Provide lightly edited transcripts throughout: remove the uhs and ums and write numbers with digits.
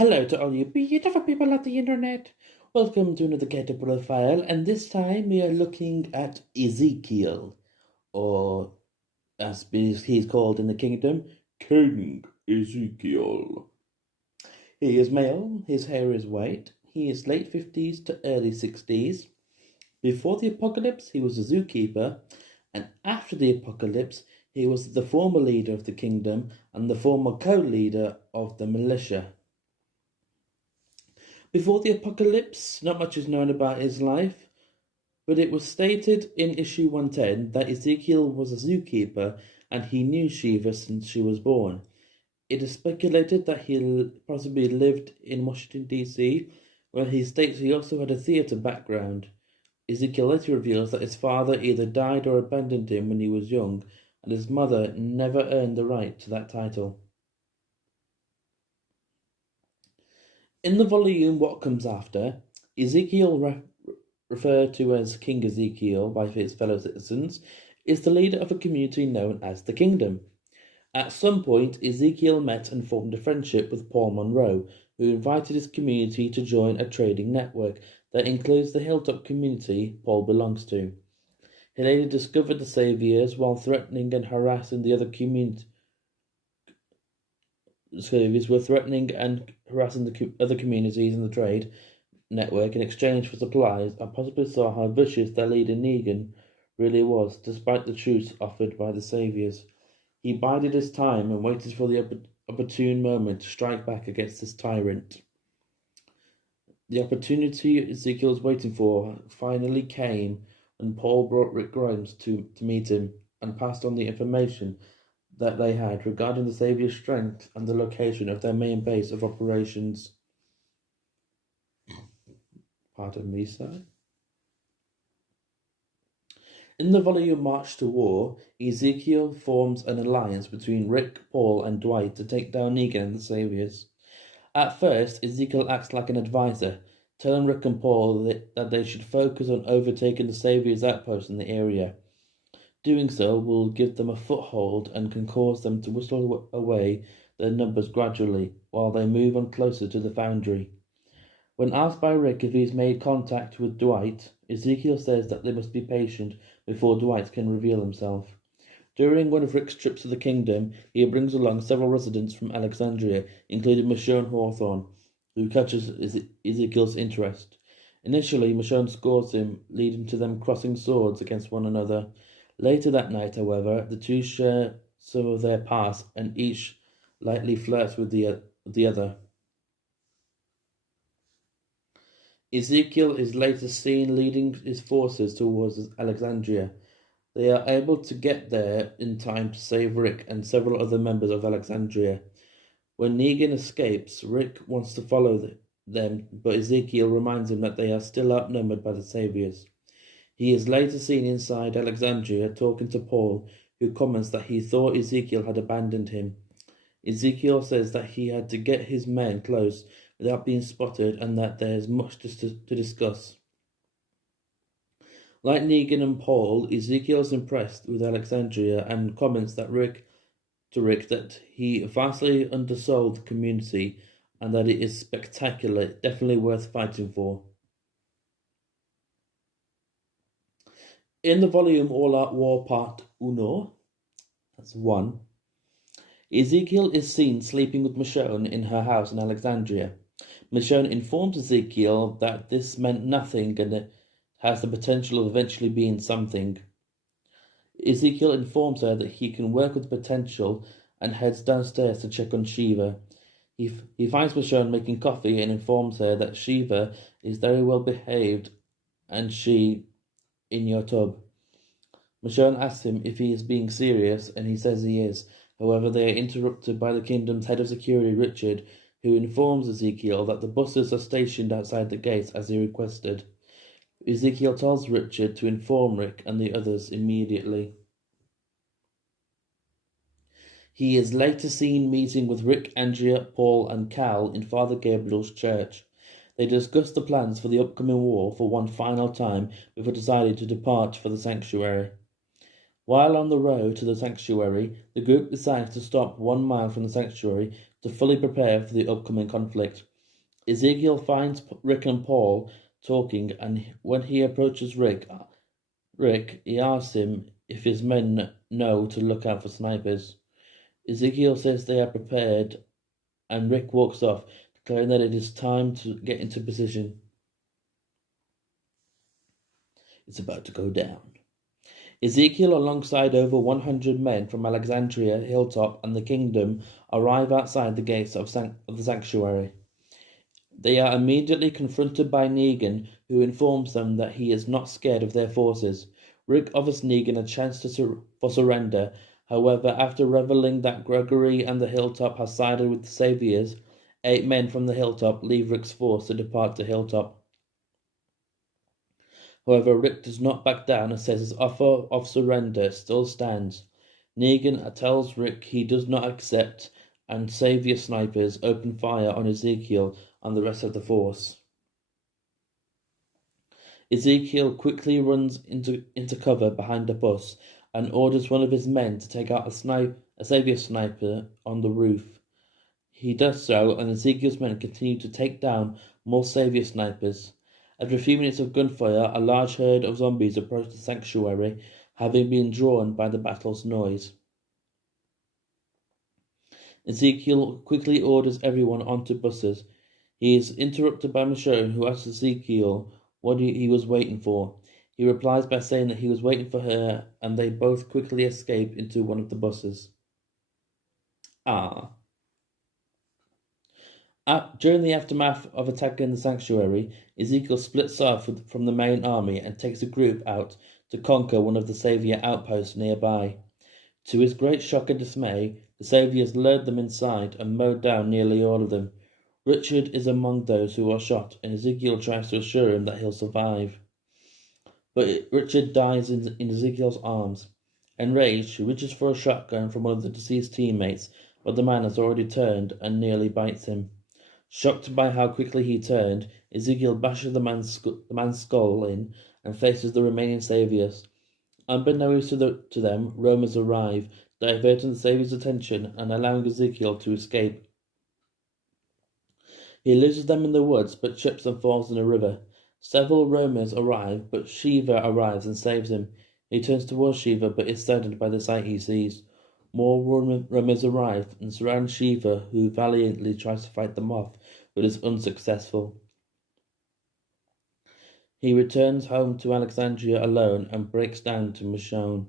Hello to all you beautiful people at the internet. Welcome to another Get Profile, and this time we are looking at Ezekiel, or as he's called in the kingdom, King Ezekiel. He is male, his hair is white, he is late 50s to early 60s. Before the apocalypse, he was a zookeeper, and after the apocalypse, he was the former leader of the kingdom and the former co-leader of the militia. Before the apocalypse, not much is known about his life, but it was stated in issue 110 that Ezekiel was a zookeeper and he knew Shiva since she was born. It is speculated that he possibly lived in Washington, D.C., where he states he also had a theatre background. Ezekiel later reveals that his father either died or abandoned him when he was young, and his mother never earned the right to that title. In the volume What Comes After, Ezekiel, referred to as King Ezekiel by his fellow citizens, is the leader of a community known as the Kingdom. At some point, Ezekiel met and formed a friendship with Paul Monroe, who invited his community to join a trading network that includes the hilltop community Paul belongs to. He later discovered the Saviors while threatening and harassing the other community. Saviors were threatening and harassing the other communities in the trade network in exchange for supplies, and possibly saw how vicious their leader Negan really was, despite the truce offered by the Saviors. He bided his time and waited for the opportune moment to strike back against this tyrant. The opportunity Ezekiel was waiting for finally came when Paul brought Rick Grimes to meet him and passed on the information that they had regarding the Savior's strength and the location of their main base of operations. Pardon me, sir. In the volume March to War, Ezekiel forms an alliance between Rick, Paul, and Dwight to take down Negan and the Saviors. At first, Ezekiel acts like an advisor, telling Rick and Paul that they should focus on overtaking the Saviors' outpost in the area. Doing so will give them a foothold and can cause them to whistle away their numbers gradually while they move on closer to the foundry. When asked by Rick if he's made contact with Dwight, Ezekiel says that they must be patient before Dwight can reveal himself. During one of Rick's trips to the kingdom, he brings along several residents from Alexandria, including Michonne Hawthorne, who catches Ezekiel's interest. Initially, Michonne scores him, leading to them crossing swords against one another. Later that night, however, the two share some of their past and each lightly flirts with the other. Ezekiel is later seen leading his forces towards Alexandria. They are able to get there in time to save Rick and several other members of Alexandria. When Negan escapes, Rick wants to follow them, but Ezekiel reminds him that they are still outnumbered by the Saviors. He is later seen inside Alexandria talking to Paul, who comments that he thought Ezekiel had abandoned him. Ezekiel says that he had to get his men close without being spotted and that there is much to discuss. Like Negan and Paul, Ezekiel is impressed with Alexandria and comments that Rick that he vastly undersold the community and that it is spectacular, definitely worth fighting for. In the volume All Out War Part 1, that's 1, Ezekiel is seen sleeping with Michonne in her house in Alexandria. Michonne informs Ezekiel that this meant nothing and it has the potential of eventually being something. Ezekiel informs her that he can work with potential and heads downstairs to check on Shiva. He finds Michonne making coffee and informs her that Shiva is very well behaved and she in your tub. Michonne asks him if he is being serious, and he says he is. However, they are interrupted by the kingdom's head of security, Richard, who informs Ezekiel that the buses are stationed outside the gates as he requested. Ezekiel tells Richard to inform Rick and the others immediately. He is later seen meeting with Rick, Andrea, Paul, and Cal in Father Gabriel's church. They discuss the plans for the upcoming war for one final time before deciding to depart for the sanctuary. While on the road to the sanctuary, the group decides to stop 1 mile from the sanctuary to fully prepare for the upcoming conflict. Ezekiel finds Rick and Paul talking, and when he approaches Rick, he asks him if his men know to look out for snipers. Ezekiel says they are prepared, and Rick walks off, declaring that it is time to get into position. It's about to go down. Ezekiel, alongside over 100 men from Alexandria, Hilltop, and the kingdom, arrive outside the gates of the sanctuary. They are immediately confronted by Negan, who informs them that he is not scared of their forces. Rick offers Negan a chance for surrender. However, after revealing that Gregory and the Hilltop have sided with the Saviors, 8 men from the Hilltop leave Rick's force to depart to Hilltop. However, Rick does not back down and says his offer of surrender still stands. Negan tells Rick he does not accept, and Savior snipers open fire on Ezekiel and the rest of the force. Ezekiel quickly runs into cover behind a bus and orders one of his men to take out a Savior sniper on the roof. He does so, and Ezekiel's men continue to take down more Savior snipers. After a few minutes of gunfire, a large herd of zombies approach the sanctuary, having been drawn by the battle's noise. Ezekiel quickly orders everyone onto buses. He is interrupted by Michonne, who asks Ezekiel what he was waiting for. He replies by saying that he was waiting for her, and they both quickly escape into one of the buses. During the aftermath of attacking the sanctuary, Ezekiel splits off from the main army and takes a group out to conquer one of the Savior outposts nearby. To his great shock and dismay, the Saviors lured them inside and mowed down nearly all of them. Richard is among those who are shot, and Ezekiel tries to assure him that he'll survive. But Richard dies in Ezekiel's arms. Enraged, he reaches for a shotgun from one of the deceased teammates, but the man has already turned and nearly bites him. Shocked by how quickly he turned, Ezekiel bashes the man's skull in and faces the remaining Saviors. Unbeknownst to them, Romans arrive, diverting the Saviors' attention and allowing Ezekiel to escape. He loses them in the woods, but trips and falls in a river. Several Romans arrive, but Shiva arrives and saves him. He turns towards Shiva, but is saddened by the sight he sees. More Romans arrive and surround Shiva, who valiantly tries to fight them off, but is unsuccessful. He returns home to Alexandria alone and breaks down to Michonne,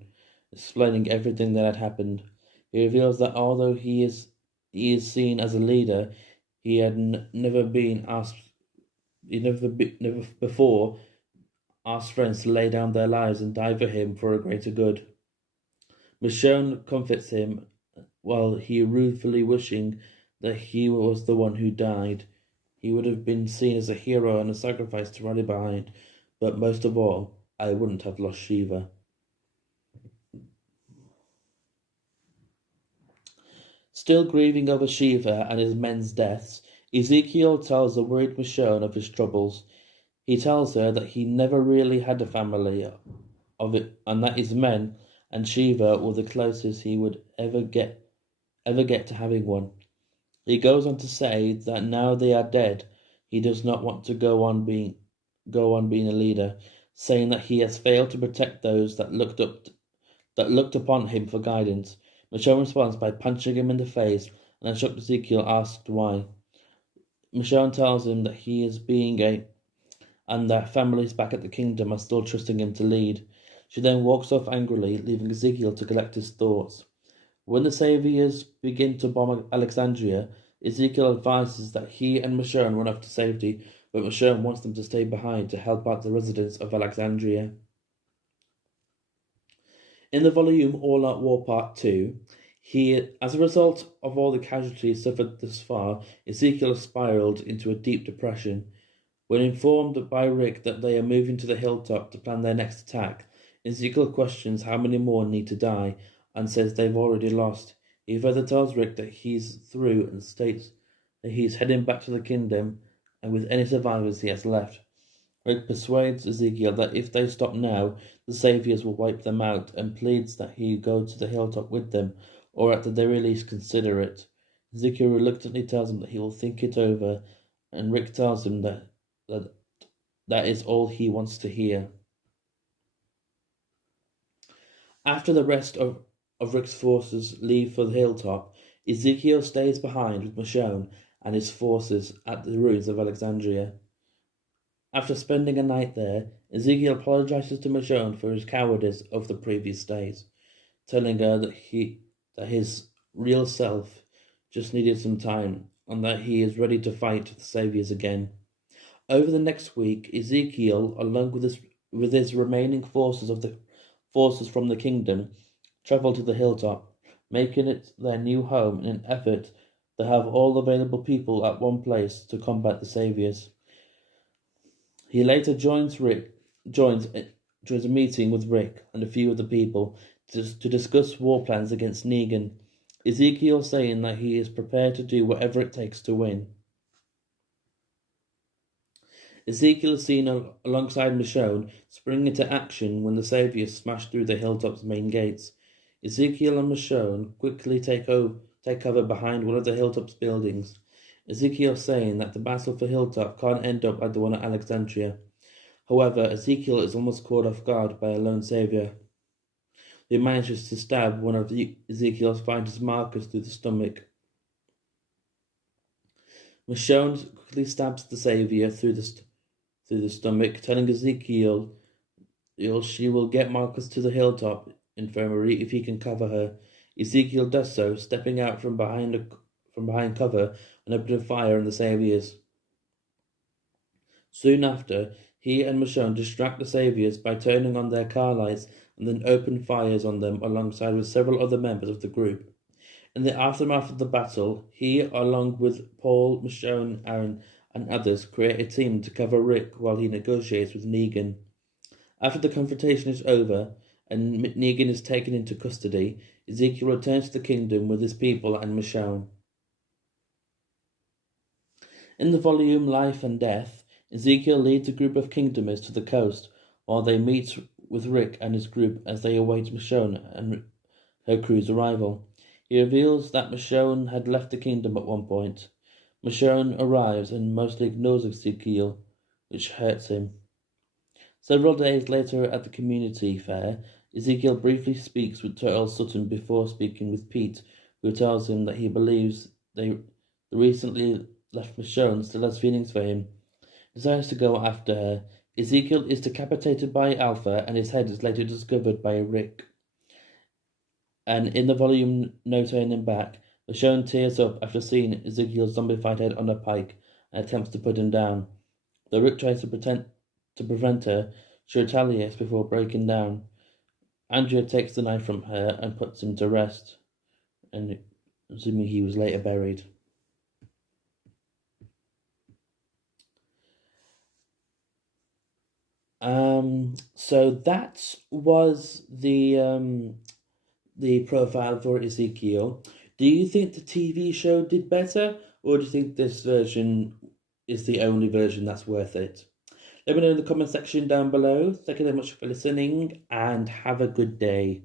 explaining everything that had happened. He reveals that although he is seen as a leader, he had never before asked friends to lay down their lives and die for him for a greater good. Michonne comforts him while he ruefully wishing that he was the one who died. He would have been seen as a hero and a sacrifice to rally behind, but most of all, I wouldn't have lost Shiva. Still grieving over Shiva and his men's deaths, Ezekiel tells the worried Michonne of his troubles. He tells her that he never really had a family of it, and that his men and Shiva were the closest he would ever get to having one. He goes on to say that now they are dead, he does not want to go on being a leader, saying that he has failed to protect those that looked upon him for guidance. Michonne responds by punching him in the face, and a shocked Ezekiel asks why. Michonne tells him that he is and that families back at the kingdom are still trusting him to lead. She then walks off angrily, leaving Ezekiel to collect his thoughts. When the Saviors begin to bomb Alexandria, Ezekiel advises that he and Michonne run off to safety, but Michonne wants them to stay behind to help out the residents of Alexandria. In the volume All Out War Part 2, as a result of all the casualties suffered thus far, Ezekiel has spiraled into a deep depression. When informed by Rick that they are moving to the hilltop to plan their next attack, Ezekiel questions how many more need to die and says they've already lost. He further tells Rick that he's through and states that he's heading back to the kingdom and with any survivors he has left. Rick persuades Ezekiel that if they stop now, the Saviors will wipe them out, and pleads that he go to the hilltop with them, or at the very least consider it. Ezekiel reluctantly tells him that he will think it over and Rick tells him that is all he wants to hear. After the rest of Rick's forces leave for the hilltop, Ezekiel stays behind with Michonne and his forces at the ruins of Alexandria. After spending a night there, Ezekiel apologizes to Michonne for his cowardice of the previous days, telling her that his real self just needed some time and that he is ready to fight the saviors again. Over the next week, Ezekiel, along with his remaining forces from the kingdom, travel to the hilltop, making it their new home in an effort to have all available people at one place to combat the saviors. He later joins a meeting with Rick and a few other people to discuss war plans against Negan. Ezekiel saying that he is prepared to do whatever it takes to win. Ezekiel is seen alongside Michonne springing into action when the saviors smash through the hilltop's main gates. Ezekiel and Michonne quickly take cover behind one of the hilltop's buildings. Ezekiel saying that the battle for Hilltop can't end up like the one at Alexandria. However, Ezekiel is almost caught off guard by a lone savior who manages to stab one of Ezekiel's finest markers through the stomach. Michonne quickly stabs the savior through the stomach, telling Ezekiel she will get Marcus to the Hilltop infirmary if he can cover her. Ezekiel does so, stepping out from behind cover and opening fire on the saviors. Soon after, he and Michonne distract the saviors by turning on their car lights and then open fires on them alongside with several other members of the group. In the aftermath of the battle, he, along with Paul, Michonne, Aaron, and others, create a team to cover Rick while he negotiates with Negan. After the confrontation is over and Negan is taken into custody, Ezekiel returns to the kingdom with his people and Michonne. In the volume Life and Death, Ezekiel leads a group of kingdomers to the coast while they meet with Rick and his group as they await Michonne and her crew's arrival. He reveals that Michonne had left the kingdom at one point. Michonne arrives and mostly ignores Ezekiel, which hurts him. Several days later at the community fair, Ezekiel briefly speaks with Turtle Sutton before speaking with Pete, who tells him that he believes the recently left Michonne still has feelings for him. Decides to go after her. Ezekiel is decapitated by Alpha and his head is later discovered by Rick. And in the volume No Turning Back, Michonne tears up after seeing Ezekiel's zombified head on a pike and attempts to put him down. Though Rick tries to prevent her, she retaliates before breaking down. Andrea takes the knife from her and puts him to rest, and assuming he was later buried. So that was the profile for Ezekiel. Do you think the TV show did better, or do you think this version is the only version that's worth it? Let me know in the comment section down below. Thank you very much for listening, and have a good day.